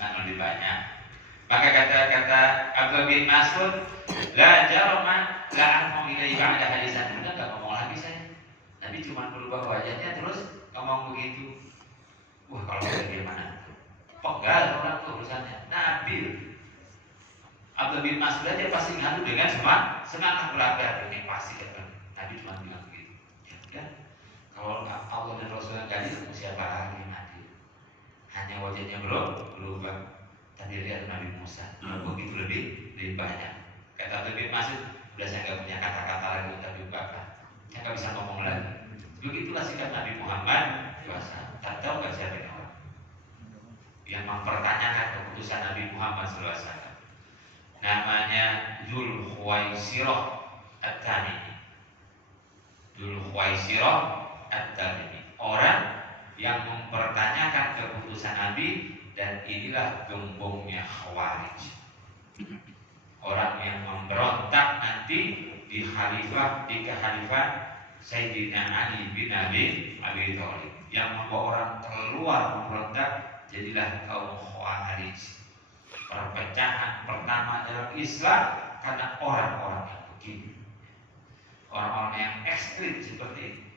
memutuskan lebih banyak. Maka kata Abdullah bin Mas'ud, la jarma la arfa'u ilaihi ba'da hadisan. Udah enggak ngomong lagi saya. Nabi cuma berubah wajahnya terus ngomong begitu. Wah, kalau dia mana? Pegal orang tuh urusannya. Nabi Abdullah bin Mas'ud aja pasti ngadu dengan semangat berat ini pasti kan. Nabi cuma bilang begitu. Ya, kalau Allah dan Rasulullah gak ketemu siapa lagi mati. Hanya wajahnya berubah. Tadi lihat Nabi Musa, begitu lebih banyak. Kata Abdullah bin Mas'ud, udah saya nggak punya kata-kata lagi untuk Nabi Bakar. Saya nggak bisa ngomong lagi. Begitulah sikap Nabi Muhammad puasa. Tak tahu nggak siapa yang orang yang mempertanyakan keputusan Nabi Muhammad SAW. Namanya Dzul Khuwaisirah At-Tamimi. Dzul Khuwaisirah At-Tamimi. Orang yang mempertanyakan keputusan Nabi, dan inilah gembongnya Khawarij. Orang yang memberontak nanti di khalifah Sayyidina Ali bin Abi Thalib, yang membawa orang keluar memberontak, jadilah kaum Khawarij. Perpecahan pertama dalam Islam karena orang-orang yang begini, orang-orang yang ekstrim seperti ini,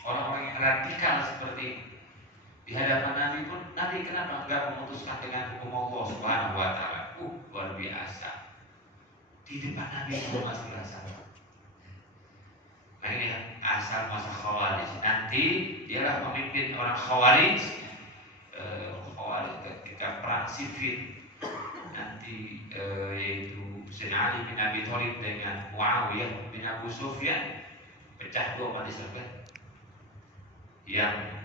orang-orang yang radikal seperti ini. Di hadapan Nabi pun, Nabi kenapa enggak memutuskan dengan hukum Allah Subhanahu wa Ta'ala? Luar biasa. Di depan Nabi itu masih rasa. Nah ini ya, asal masa Khawarij. Nanti dialah pemimpin orang Khawarij. Khawarij ketika perang sifil nanti yaitu Sayyidina Ali bin Abi Thalib dengan Muawiyah bin Abu Sufyan, pecah dua umat Islam. Yang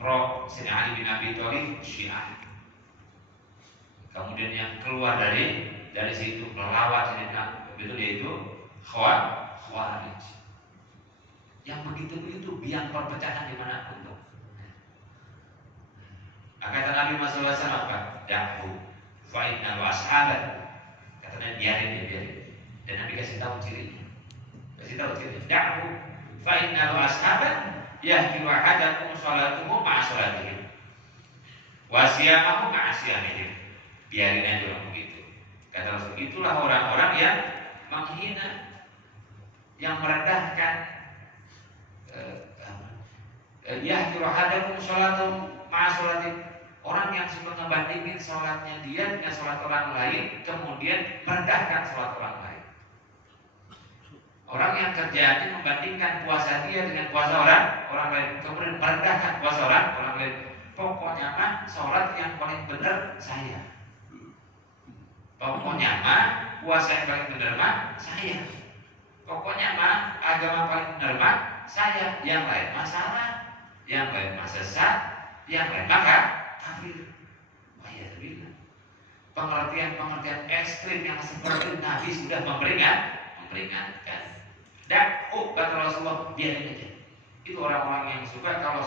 pro Sayyidina Ali bin Abi Thalib Syiah. Kemudian yang keluar dari situ melawan Sayyidina itu yaitu Khawarij. Yang begitu biang perpecahan dimanapun tuh. Kata Nabi Muhammad SAW apa? Da'hu fa'inna wa ashabat. Katanya biarin. Dan Nabi kasih tahu cirinya. Da'hu fa'inna wa ashabat yahdi wahadakum sholatuhu ma'a sholatihim wa siyamahu ma'a siyamihim. Biarin aja orang begitu. Kata Rasul, itulah orang-orang yang menghina, yang merendahkan. Yahdi wahadakum sholatuhu ma'a sholatihim. Orang yang suka ngebandingin sholatnya dia dengan sholat orang lain, kemudian merendahkan sholat orang lain. Orang yang kerjaannya membandingkan puasa dia dengan puasa orang lain, kemudian merendahkan puasa orang lain. Pokoknya mah sholat yang paling benar saya. Pokoknya mah puasa yang paling benar mah saya. Pokoknya mah agama paling benar mah saya. Yang lain mah salah, yang lain mah sesat, yang lain mah kafir. Wahiyadzubillah. Pengertian ekstrim yang seperti Nabi sudah memperingatkan. Dan kata Rasulullah, biarin aja. Itu orang-orang yang suka kalau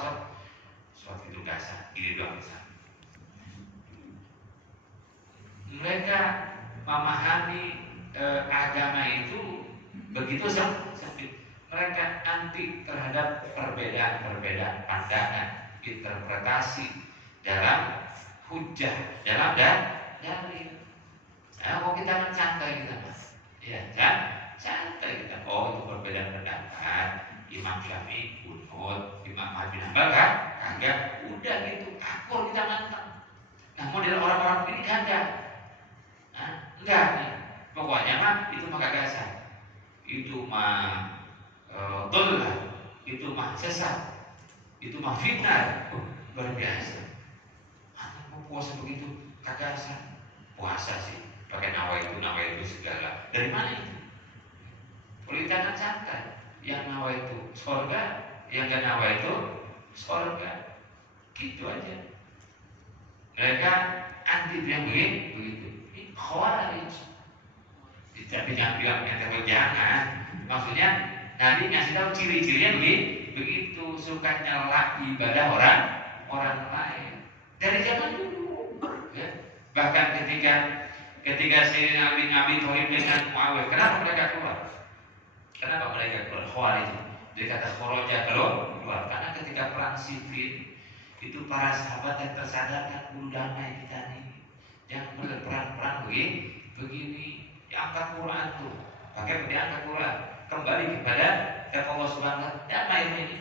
sholat itu kasar, ini doang besar. Mereka memahami agama itu begitu sempit. Mereka anti terhadap perbedaan pandangan, interpretasi dalam hujah, dalam dalil. Kalau kita mencantai kita mas, ya santai kita. Oh itu perbedaan pendapat. Imam Syafi'i kunut, Imam Ahmad bin Hanbal kagak. Udah gitu, akur kita mantap. Nah model orang-orang ini kagak. Enggak nih. Pokoknya mah itu mah gagasan. Itu mah dollah. Itu mah sesat. Itu mah fitnah. Luar biasa. Mau puasa begitu gagasan. Puasa sih pakai nawa itu segala. Dari mana itu? Kalau jangan santai. Yang nawa itu surga, yang gak nawa itu surga. Gitu aja. Mereka anti yang begitu. Ini Khawarij. Tapi jangan bilang jangan. Maksudnya Nabi ngasih tahu ciri-cirinya begitu, suka nyela ibadah orang lain. Dari zaman dulu. Ya. Bahkan ketika Sayyidina Ali bin Abi Thalib dengan Muawiyah, kenapa mereka keluar? Khawarij. Dia kata kharaja keluar karena ketika perang sifil itu para sahabat yang tersadarkan dulu damai kita nih. angkat Quran tuh, pakai angkat Quran, kembali kepada Allah Subhanahu wa taala. Damai ini.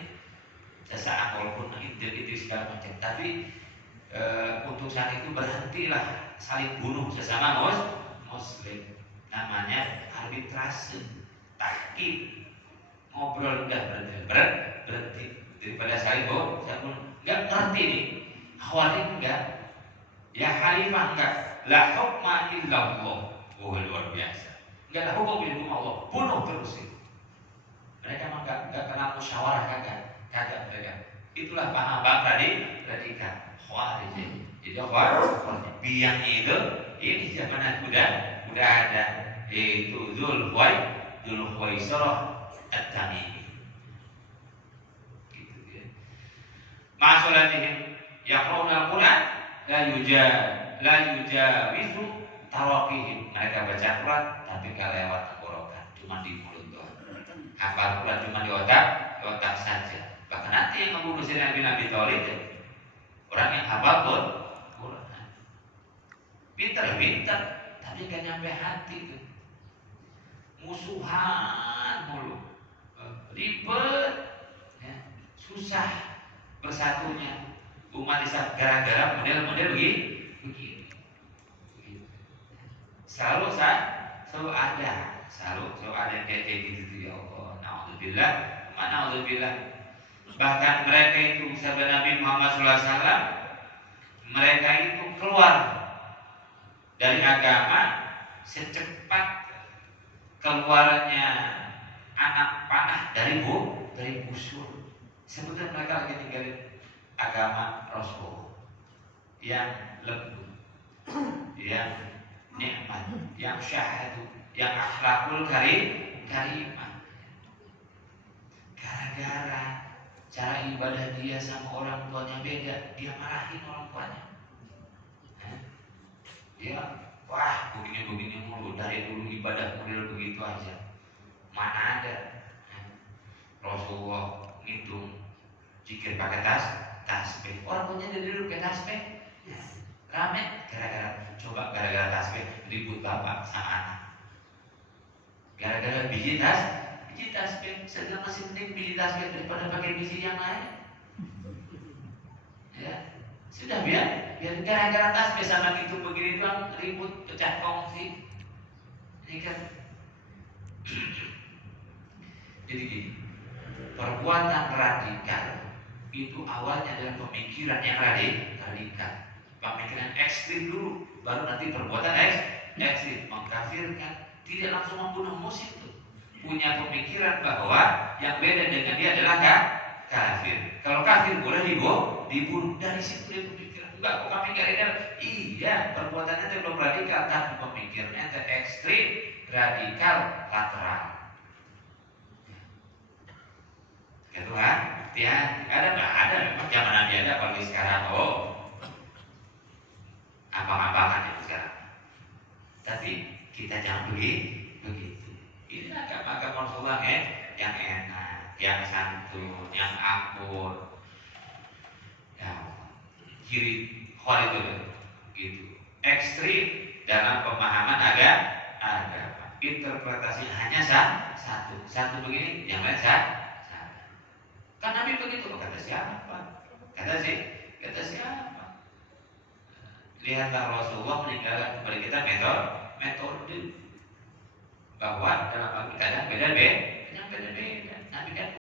Sesaat walaupun itu segala macam, tapi untuk saat itu berhentilah saling bunuh sesama muslim. Namanya arbitrase, tahkim, ngobrol udah berhenti daripada saling bunuh. Nggak ngerti nih, khawarij enggak, ya khalifah enggak, la hukma illallah. Oh luar biasa, nggak ada hukum Allah, bunuh terus itu. Mereka memang nggak kenal musyawarah, kagak mereka. Itulah paham radikal khawarij. Jadi khawarij biang itu ini zaman udah ada, yaitu Dzulkhuwaisarah at-Tamimi. Gitu ya. Ma'asulatihim yaqra'una al-Qur'an la yujawizu taraqihim. Mereka baca Quran tapi gak lewat tenggorokan, cuma di mulut doang. Hafal Quran cuma di otak saja. Bahkan nanti yang membunuh Sayyidina bin Abi Thalib orang yang hafal Quran, pintar, tapi gak nyampe hati tuh. Musuhan mulu, ribet, ya, susah bersatunya umat Islam gara-gara model-model begini. Selalu ada yang kayak gitu ya Allah. Naudzubillah. Bahkan mereka itu sahabat Nabi Muhammad SAW, mereka itu keluar dari agama secepat keluarnya anak panah dari busur. Sebetulnya mereka lagi tinggalin agama Rasul yang lembut, yang nikmat, yang syahadu, yang akhlakul karimah. Gara-gara cara ibadah dia sama orang tuanya beda, dia marahin orang tuanya. Dia wah begini mulu, dari dulu ibadah model begitu aja. Mana ada Rasulullah ngitung jikir pakai tasbih. Orang punya dari dulu pakai tasbih. Ya, rame gara-gara tasbih ribut bapak sama anak. Gara-gara biji tasbih, sedang masih mending biji tasbih daripada pakai biji yang lain. Ya, sudah biar gara-gara tasbih sama gitu begini doang ribut pecah kongsi. Ini kan jadi gini, perbuatan radikal itu awalnya adalah pemikiran yang radikal, pemikiran ekstrim dulu, baru nanti perbuatan ekstrim, mengkafirkan, tidak langsung membunuh musuh itu. Punya pemikiran bahwa yang beda dengan dia adalah kafir. Kalau kafir boleh dibunuh. Dari situ dia pemikiran. Enggak, kok kami gak radikal? Iya, perbuatannya itu belum radikal, tapi pemikirannya itu ekstrim, radikal, lateral. Gitu kan? Ya, ada memang zaman Nabi ada, apalagi sekarang abang-abangan itu sekarang. Tapi kita jangan begitu. Ini agama Rasulullah yang enak, yang santun, yang akur. Ya, ciri khawar itu gitu. Ekstrim dalam pemahaman agama. Interpretasi hanya satu begini, yang lain satu. Kan Nabi begitu, kata siapa? Kata siapa? Lihatlah Rasulullah meninggalkan kepada kita metode bahwa dalam keadaan beda